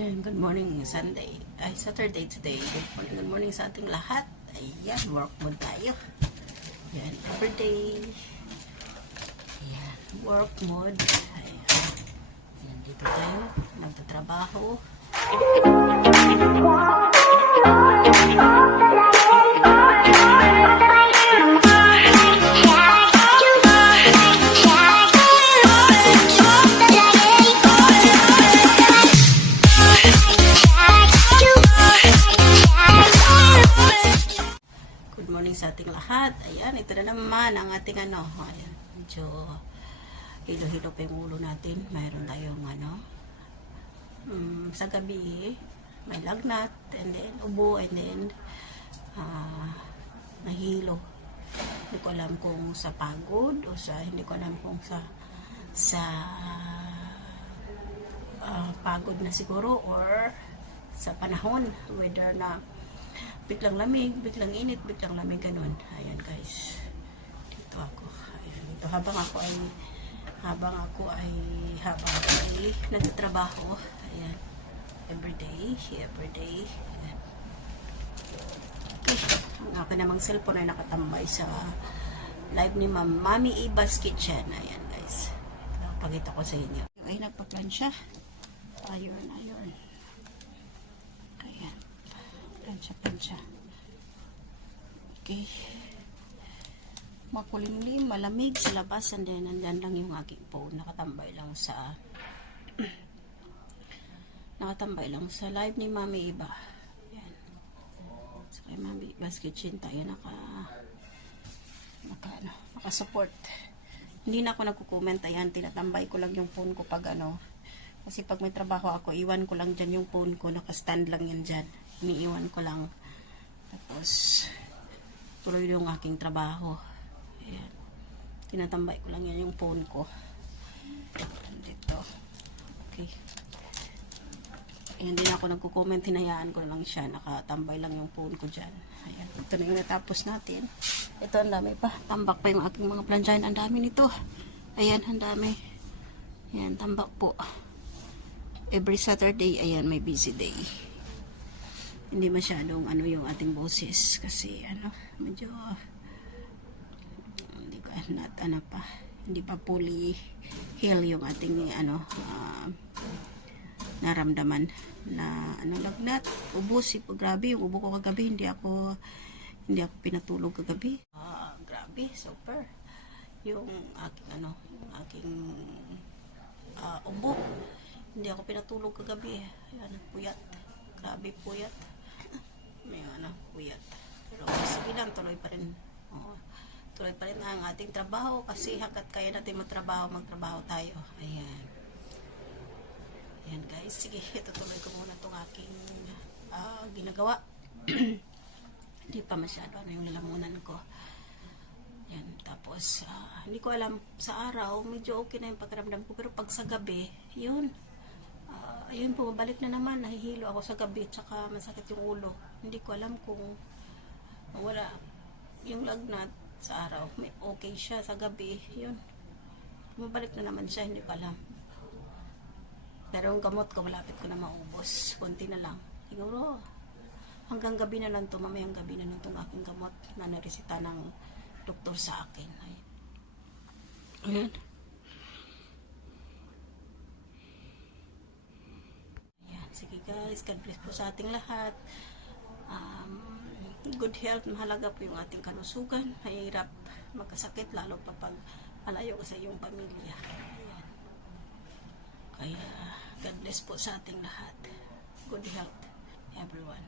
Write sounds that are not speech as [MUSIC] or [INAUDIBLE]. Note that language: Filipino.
Ayan, good morning, Sunday. Ay, Saturday today. Good morning, good morning sa ating lahat. Ayan, work mode tayo. Ayan, everyday. Ayan, work mode. Ayan. Ayan, dito tayo. Nagtatrabaho. Good sa ating lahat. Ayan, ito na naman ang ating ano. Ayan, medyo hilo-hilo pa yung ulo natin. Mayroon tayong ano. mm, sa gabi, may lagnat, and then ubo, and then ah, nahilo. Hindi ko alam kung sa pagod o sa hindi ko alam kung sa sa ah, pagod na siguro or sa panahon whether na biglang lamig, biglang init, biglang lamig ganun. Ayan guys. Dito ako. Ayan dito habang ako ay habang ako ay habang ako ay nagtatrabaho. Ayan. Everyday, everyday. Ayan. Okay. Ang akin namang cellphone ay nakatambay sa live ni Ma'am Mami Iba's Kitchen. Ayan guys. Pakita ko sa inyo. Ay nagpa-plan siya. Ayun, ayun. Plancha. Okay. Makulimlim, malamig sa labas and then nandyan lang yung aking phone. Nakatambay lang sa [CLEARS THROAT] nakatambay lang sa live ni Mami Iba. Ayan. So kay Mami Iba's Kitchen tayo naka naka ano, naka-support. Hindi na ako nagko-comment. Ayan, tinatambay ko lang yung phone ko pag ano. Kasi pag may trabaho ako, iwan ko lang dyan yung phone ko. Naka-stand lang yan dyan. Iniiwan ko lang. Tapos, tuloy yung aking trabaho. Ayan. Tinatambay ko lang yan yung phone ko. Dito. Okay. Ayan, na ako nagko-comment. Hinayaan ko lang siya. Nakatambay lang yung phone ko dyan. Ayan. Ito na yung natapos natin. Ito, ang dami pa. Tambak pa yung aking mga planchain. Ang dami nito. Ayan, ang dami. Ayan, tambak po. Every Saturday, ayan, may busy day. Hindi masyadong ano yung ating boses. Kasi, ano, medyo hindi ko, not, ano pa, hindi pa fully heal yung ating, ano, ah, naramdaman na ano lagnat, ubo si grabe yung ubo ko kagabi hindi ako hindi ako pinatulog kagabi. Ah, grabe, super. Yung aking ano, yung aking ah, ubo. Hindi ako pinatulog kagabi. Ayan, puyat. Grabe puyat. [LAUGHS] May ano, puyat. Pero sige lang, tuloy pa rin. Oo. Tuloy pa rin ang ating trabaho kasi hanggat kaya natin magtrabaho, magtrabaho tayo. Ayan. Ayan guys, sige, [LAUGHS] itutuloy ko muna itong aking ah, ginagawa. [CLEARS THROAT] Hindi pa masyado ano yung lalamunan ko. Yan, tapos ah, hindi ko alam sa araw, medyo okay na yung pakiramdam ko. Pero pag sa gabi, yun, ayun, bumabalik na naman, nahihilo ako sa gabi, tsaka masakit yung ulo. Hindi ko alam kung wala yung lagnat sa araw, may okay siya sa gabi, yun. Bumabalik na naman siya, hindi ko alam. Pero yung gamot ko, malapit ko na maubos. Kunti na lang. Siguro, hanggang gabi na lang to mamayang gabi na lang itong aking gamot na naresita ng doktor sa akin. Ayan. Ayan. Ayan. Sige guys, God bless po sa ating lahat. Um, good health, mahalaga po yung ating kalusugan. Mahirap magkasakit, lalo pa pag malayo sa iyong pamilya. Ayan. Kaya, God bless po sa ating lahat. Good health, everyone.